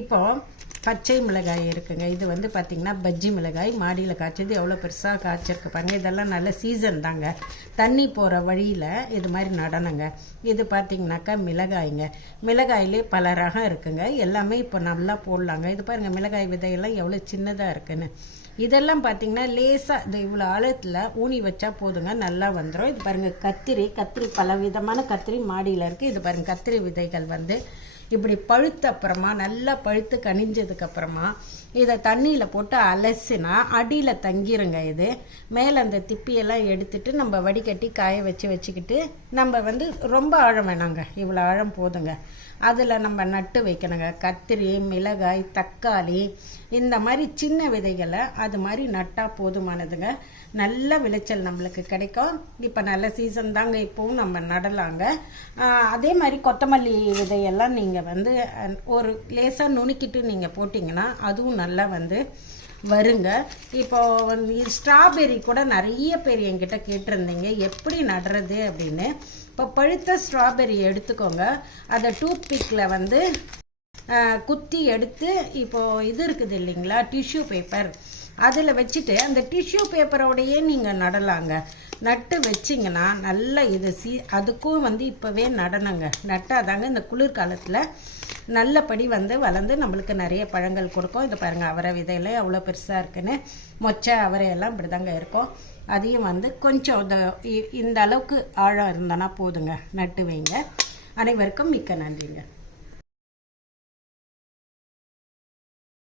இப்போ பச்சை மிளகாய் இருக்குங்க. இது வந்து பார்த்திங்கன்னா பஜ்ஜி மிளகாய். மாடியில் காய்ச்சது எவ்வளோ பெருசாக காய்ச்சிருக்கு பாருங்க. இதெல்லாம் நல்ல சீசன் தாங்க. தண்ணி போகிற வழியில் இது மாதிரி நடனங்க இது பார்த்திங்கனாக்கா மிளகாய்ங்க. மிளகாயிலே பல ரகம் இருக்குங்க. எல்லாமே இப்போ நல்லா போடலாங்க. இது பாருங்கள் மிளகாய் விதையெல்லாம் எவ்வளோ சின்னதாக இருக்குன்னு. இதெல்லாம் பார்த்தீங்கன்னா லேசாக இது இவ்வளோ ஆழத்தில் ஊனி வச்சா போதுங்க. நல்லா வந்துடும் இது பாருங்கள் கத்திரி. கத்திரி பல விதமான கத்திரி மாடியில் இருக்குது இது பாருங்கள் கத்திரி விதைகள் வந்து இப்படி பழுத்த அப்புறமா நல்லா பழுத்து கனிஞ்சதுக்கு அப்புறமா இதை தண்ணியில் போட்டு அலசினா அடியில் தங்கிருங்க இது. மேலே அந்த திப்பியெல்லாம் எடுத்துட்டு நம்ம வடிகட்டி காய வச்சு வச்சுக்கிட்டு நம்ம வந்து ரொம்ப ஆழம் வேணாங்க. இவ்வளோ ஆழம் போதுங்க. அதில் நம்ம நட்டு வைக்கணுங்க. கத்திரி மிளகாய் தக்காளி இந்த மாதிரி சின்ன விதைகளை அது மாதிரி நட்டால் போதுமானதுங்க. நல்ல விளைச்சல் நம்மளுக்கு கிடைக்கும். இப்போ நல்ல சீசன் தாங்க இப்போவும் நம்ம நடலாங்க. அதே மாதிரி கொத்தமல்லி விதையெல்லாம் நீங்கள் வந்து ஒரு லேசாக நுணுக்கிட்டு நீங்கள் போட்டிங்கன்னா அதுவும் நல்லா வந்து வருங்க. இப்போ வந்து ஸ்ட்ராபெரி கூட நிறைய பேர் என்கிட்ட கேட்டிருந்தீங்க. எப்படி நடுறது அப்படின்னு. இப்போ பழுத்த ஸ்ட்ராபெரி எடுத்துக்கோங்க. அதை டூத் பிக்கில் வந்து குத்தி எடுத்து இப்போ இது இருக்குது இல்லைங்களா? டிஷ்யூ பேப்பர் அதில் வச்சுட்டு அந்த டிஷ்யூ பேப்பரோடையே நீங்கள் நடலாங்க. நட்டு வச்சிங்கன்னா நல்ல இது சி அதுக்கும் வந்து இப்போவே நடனங்க நட்டாதாங்க இந்த குளிர்காலத்தில் நல்லபடி வந்து வளர்ந்து நம்மளுக்கு நிறைய பழங்கள் கொடுக்கும். இது பாருங்கள் அவரை விதையில் அவ்வளோ பெருசாக இருக்குன்னு. மொச்சை அவரையெல்லாம் இப்படி தாங்க இருக்கும். அதையும் வந்து கொஞ்சம் இந்த இ- இந்த அளவுக்கு ஆழம் இருந்தோன்னா போதுங்க. நட்டு வைங்க. அனைவருக்கும் மிக்க நன்றிங்க.